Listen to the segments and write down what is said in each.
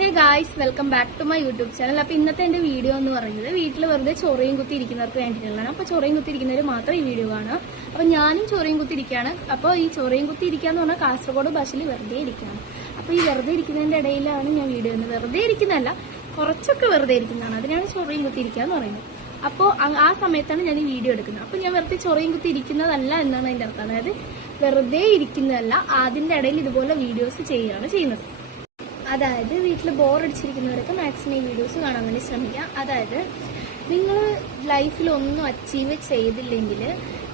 Hey guys, welcome back to my YouTube channel. അപ്പോൾ ഇന്നത്തെ എൻ്റെ വീഡിയോ എന്ന് പറയുന്നത് വീട്ടിൽ വെറുതെ ചൊറിയും കുത്തി ഇരിക്കുന്നവർക്ക് വേണ്ടിയിട്ടുള്ളതാണ്. അപ്പോൾ ചൊറിയും കുത്തി ഇരിക്കുന്നവർ മാത്രം ഈ വീഡിയോ കാണുക. അപ്പോൾ ഞാനും ചൊറിയും കുത്തി ഇരിക്കുകയാണ്. അപ്പോൾ ഈ ചൊറിയും കുത്തി ഇരിക്കുക എന്ന് പറഞ്ഞാൽ കാസർഗോഡ് ഭാഷയിൽ വെറുതെ ഇരിക്കുകയാണ്. അപ്പോൾ ഈ വെറുതെ ഇരിക്കുന്നതിൻ്റെ ഇടയിലാണ് ഞാൻ വീഡിയോ ചെയ്യുന്നത്. വെറുതെ ഇരിക്കുന്നതല്ല, കുറച്ചൊക്കെ വെറുതെ ഇരിക്കുന്നതാണ്. അതിനാണ് ചൊറിയും കുത്തി ഇരിക്കുക എന്ന് പറയുന്നത്. അപ്പോൾ ആ സമയത്താണ് ഞാൻ ഈ വീഡിയോ എടുക്കുന്നത്. അപ്പോൾ ഞാൻ വെറുതെ ചൊറിയും കുത്തി ഇരിക്കുന്നതല്ല എന്നാണ് അതിൻ്റെ അർത്ഥം. അതായത് വെറുതെ ഇരിക്കുന്നതല്ല, അതിൻ്റെ ഇടയിൽ ഇതുപോലെ വീഡിയോസ് ചെയ്യുകയാണ് ചെയ്യുന്നത്. അതായത് വീട്ടിൽ ബോറടിച്ചിരിക്കുന്നവരൊക്കെ മാക്സിമം ഈ വീഡിയോസ് കാണാൻ വേണ്ടി ശ്രമിക്കുക. അതായത് നിങ്ങൾ ലൈഫിൽ ഒന്നും അച്ചീവ് ചെയ്തില്ലെങ്കിൽ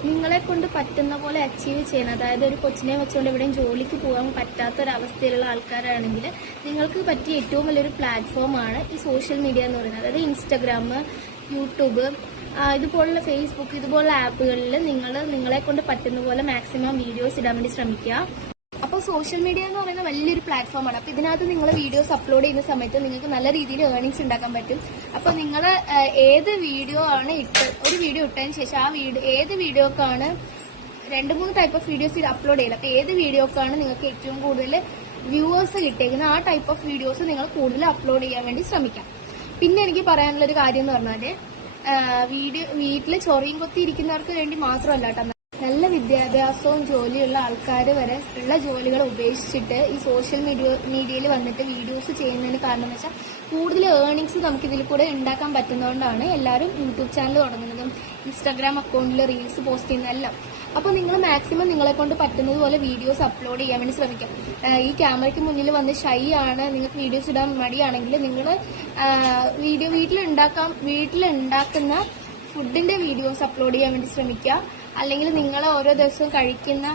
നിങ്ങളെ കൊണ്ട് പറ്റുന്ന പോലെ അച്ചീവ് ചെയ്യണം. അതായത് ഒരു കൊച്ചിനെ വെച്ചുകൊണ്ട് എവിടെയും ജോലിക്ക് പോകാൻ പറ്റാത്തൊരവസ്ഥയിലുള്ള ആൾക്കാരാണെങ്കിൽ നിങ്ങൾക്ക് പറ്റിയ ഏറ്റവും വലിയൊരു പ്ലാറ്റ്ഫോമാണ് ഈ സോഷ്യൽ മീഡിയ എന്ന് പറയുന്നത്. അതായത് ഇൻസ്റ്റഗ്രാം, യൂട്യൂബ്, ഇതുപോലുള്ള ഫേസ്ബുക്ക്, ഇതുപോലുള്ള ആപ്പുകളിൽ നിങ്ങളെ കൊണ്ട് പറ്റുന്ന പോലെ മാക്സിമം വീഡിയോസ് ഇടാൻ വേണ്ടി ശ്രമിക്കുക. അപ്പോൾ സോഷ്യൽ മീഡിയ എന്ന് പറയുന്ന വലിയൊരു പ്ലാറ്റ്ഫോമാണ്. അപ്പോൾ ഇതിനകത്ത് നിങ്ങൾ വീഡിയോസ് അപ്ലോഡ് ചെയ്യുന്ന സമയത്ത് നിങ്ങൾക്ക് നല്ല രീതിയിൽ ഏർണിങ്സ് ഉണ്ടാക്കാൻ പറ്റും. അപ്പോൾ നിങ്ങൾ ഏത് വീഡിയോ ആണ് ഒരു വീഡിയോ ഇട്ടതിന് ശേഷം ആ ഏത് വീഡിയോക്കാണ് 2-3 ടൈപ്പ് ഓഫ് വീഡിയോസ് അപ്ലോഡ് ചെയ്യുന്നത്. അപ്പോൾ ഏത് വീഡിയോക്കാണ് നിങ്ങൾക്ക് ഏറ്റവും കൂടുതൽ വ്യൂവേഴ്സ് കിട്ടിയിരിക്കുന്നത് ആ ടൈപ്പ് ഓഫ് വീഡിയോസ് നിങ്ങൾ കൂടുതൽ അപ്ലോഡ് ചെയ്യാൻ വേണ്ടി ശ്രമിക്കാം. പിന്നെ എനിക്ക് പറയാനുള്ള ഒരു കാര്യം എന്ന് പറഞ്ഞാൽ വീട്ടിൽ ചൊറിയും കൊത്തി ഇരിക്കുന്നവർക്ക് വേണ്ടി മാത്രമല്ല കേട്ടോ, നല്ല വിദ്യാഭ്യാസവും ജോലിയുള്ള ആൾക്കാർ വരെ ഉള്ള ജോലികൾ ഉപേക്ഷിച്ചിട്ട് ഈ സോഷ്യൽ മീഡിയയിൽ വന്നിട്ട് വീഡിയോസ് ചെയ്യുന്നതിന് കാരണം എന്ന് വെച്ചാൽ കൂടുതൽ ഏർണിങ്സ് നമുക്ക് ഇതിൽ കൂടെ ഉണ്ടാക്കാൻ പറ്റുന്നതുകൊണ്ടാണ് എല്ലാവരും യൂട്യൂബ് ചാനൽ തുടങ്ങുന്നതും ഇൻസ്റ്റാഗ്രാം അക്കൗണ്ടിൽ റീൽസ് പോസ്റ്റ് ചെയ്യുന്നതെല്ലാം. അപ്പോൾ നിങ്ങൾ മാക്സിമം നിങ്ങളെ കൊണ്ട് പറ്റുന്നത് പോലെ വീഡിയോസ് അപ്ലോഡ് ചെയ്യാൻ വേണ്ടി ശ്രമിക്കാം. ഈ ക്യാമറയ്ക്ക് മുന്നിൽ വന്ന് ഷൈ ആണ്, നിങ്ങൾക്ക് വീഡിയോസ് ഇടാൻ മടിയാണെങ്കിൽ നിങ്ങൾ വീട്ടിലുണ്ടാക്കുന്ന ഫുഡിന്റെ വീഡിയോസ് അപ്ലോഡ് ചെയ്യാൻ വേണ്ടി ശ്രമിക്കുക. അല്ലെങ്കിൽ നിങ്ങൾ ഓരോ ദിവസവും കഴിക്കുന്ന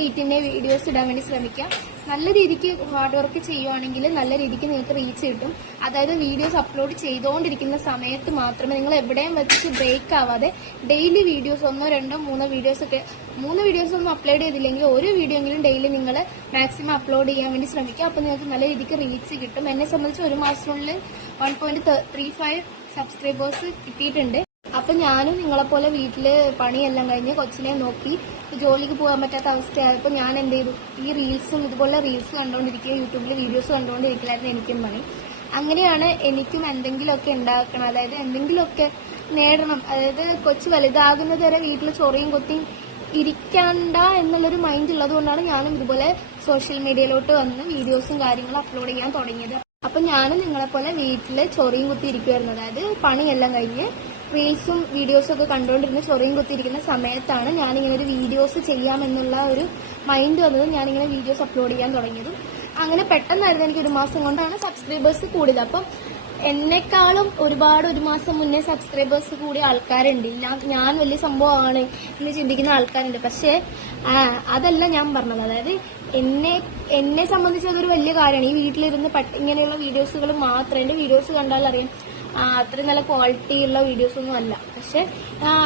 ഈറ്റിന്റെ വീഡിയോസ് ഇടാൻ വേണ്ടി ശ്രമിക്കുക. നല്ല രീതിക്ക് ഹാർഡ് വർക്ക് ചെയ്യുവാണെങ്കിൽ നല്ല രീതിക്ക് നിങ്ങൾക്ക് റീച്ച് കിട്ടും. അതായത് വീഡിയോസ് അപ്ലോഡ് ചെയ്തുകൊണ്ടിരിക്കുന്ന സമയത്ത് മാത്രമേ നിങ്ങൾ എവിടെയും വെച്ച് ബ്രേക്ക് ആവാതെ ഡെയിലി വീഡിയോസ് 1, 2, 3 വീഡിയോസ് ഒക്കെ 3 വീഡിയോസ് ഒന്നും അപ്ലോഡ് ചെയ്തില്ലെങ്കിൽ ഒരു വീഡിയോ എങ്കിലും ഡെയിലി നിങ്ങൾ മാക്സിമം അപ്ലോഡ് ചെയ്യാൻ വേണ്ടി ശ്രമിക്കുക. അപ്പോൾ നിങ്ങൾക്ക് നല്ല രീതിക്ക് റീച്ച് കിട്ടും. എന്നെ സംബന്ധിച്ച് 1 മാസത്തിനുള്ളിൽ 1.35 സബ്സ്ക്രൈബേഴ്സ് കിട്ടിയിട്ടുണ്ട്. അപ്പൊ ഞാനും നിങ്ങളെപ്പോലെ വീട്ടില് പണിയെല്ലാം കഴിഞ്ഞ് കൊച്ചിനെ നോക്കി ജോലിക്ക് പോകാൻ പറ്റാത്ത അവസ്ഥയായപ്പോൾ ഞാൻ എന്ത് ചെയ്തു, ഈ റീൽസും ഇതുപോലെ റീൽസ് കണ്ടുകൊണ്ടിരിക്കുക, യൂട്യൂബിൽ വീഡിയോസ് കണ്ടുകൊണ്ടിരിക്കലായിരുന്നു എനിക്കും പണി. അങ്ങനെയാണ് എനിക്കും എന്തെങ്കിലുമൊക്കെ ഉണ്ടാക്കണം, അതായത് എന്തെങ്കിലുമൊക്കെ നേടണം. അതായത് കൊച്ചു വലുതാകുന്നത് വരെ വീട്ടിൽ ചൊറിയും കൊത്തിയും ഇരിക്കണ്ട എന്നുള്ളൊരു മൈൻഡ് ഉള്ളത് കൊണ്ടാണ് ഞാനും ഇതുപോലെ സോഷ്യൽ മീഡിയയിലോട്ട് വന്ന് വീഡിയോസും കാര്യങ്ങളും അപ്ലോഡ് ചെയ്യാൻ തുടങ്ങിയത്. അപ്പൊ ഞാനും നിങ്ങളെപ്പോലെ വീട്ടില് ചൊറിയും കുത്തി ഇരിക്കുമായിരുന്നു. അതായത് പണിയെല്ലാം കഴിഞ്ഞ് റീൽസും വീഡിയോസും ഒക്കെ കണ്ടുകൊണ്ടിരുന്ന് ചൊറിയും കുത്തിയിരിക്കുന്ന സമയത്താണ് ഞാനിങ്ങനെ ഒരു വീഡിയോസ് ചെയ്യാമെന്നുള്ള ഒരു മൈൻഡ് വന്നതും ഞാനിങ്ങനെ വീഡിയോസ് അപ്ലോഡ് ചെയ്യാൻ തുടങ്ങിയതും. അങ്ങനെ പെട്ടെന്നായിരുന്നു എനിക്ക് 1 മാസം കൊണ്ടാണ് സബ്സ്ക്രൈബേഴ്സ് കൂടിയത്. അപ്പം എന്നെക്കാളും ഒരു മാസം മുന്നേ സബ്സ്ക്രൈബേഴ്സ് കൂടിയ ആൾക്കാരുണ്ട്. ഞാൻ വലിയ സംഭവമാണ് എന്ന് ചിന്തിക്കുന്ന ആൾക്കാരുണ്ട്. പക്ഷേ അതല്ല ഞാൻ പറഞ്ഞത്. അതായത് എന്നെ സംബന്ധിച്ച് അതൊരു വലിയ കാര്യമാണ്. ഈ വീട്ടിലിരുന്ന് ഇങ്ങനെയുള്ള വീഡിയോസുകൾ മാത്രം, എൻ്റെ വീഡിയോസ് കണ്ടാൽ അറിയാം അത്രയും നല്ല ക്വാളിറ്റി ഉള്ള വീഡിയോസ് ഒന്നും അല്ല. പക്ഷെ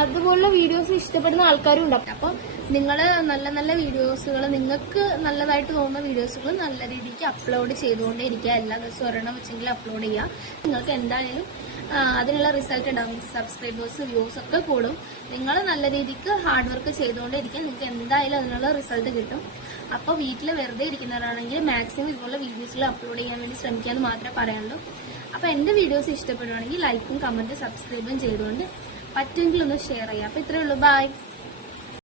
അതുപോലുള്ള വീഡിയോസ് ഇഷ്ടപ്പെടുന്ന ആൾക്കാരും ഉണ്ടാവും. അപ്പം നിങ്ങൾ നല്ല നല്ല വീഡിയോസുകൾ, നിങ്ങൾക്ക് നല്ലതായിട്ട് തോന്നുന്ന വീഡിയോസുകൾ നല്ല രീതിക്ക് അപ്ലോഡ് ചെയ്തുകൊണ്ടേ ഇരിക്കുക. എല്ലാ ദിവസവും 1 വെച്ചെങ്കിലും അപ്ലോഡ് ചെയ്യുക. നിങ്ങൾക്ക് എന്തായാലും അതിനുള്ള റിസൾട്ട് ഉണ്ടാവും. സബ്സ്ക്രൈബേഴ്സ്, വ്യൂസ് ഒക്കെ കൂടും. നിങ്ങൾ നല്ല രീതിക്ക് ഹാർഡ് വർക്ക് ചെയ്തുകൊണ്ടേ ഇരിക്കുക. നിങ്ങൾക്ക് എന്തായാലും അതിനുള്ള റിസൾട്ട് കിട്ടും. അപ്പോൾ വീട്ടിൽ വെറുതെ ഇരിക്കുന്നവരാണെങ്കിൽ മാക്സിമം ഇതുപോലെ വീഡിയോസുകൾ അപ്ലോഡ് ചെയ്യാൻ വേണ്ടി ശ്രമിക്കാമെന്ന് മാത്രമേ പറയാനുള്ളൂ. അപ്പോൾ എൻ്റെ വീഡിയോസ് ഇഷ്ടപ്പെടുവാണെങ്കിൽ ലൈക്കും കമൻറ്റും സബ്സ്ക്രൈബും ചെയ്തുകൊണ്ട് പറ്റുമെങ്കിൽ ഒന്ന് ഷെയർ ചെയ്യാം. അപ്പോൾ ഇത്രയേ ഉള്ളൂ. ബൈ.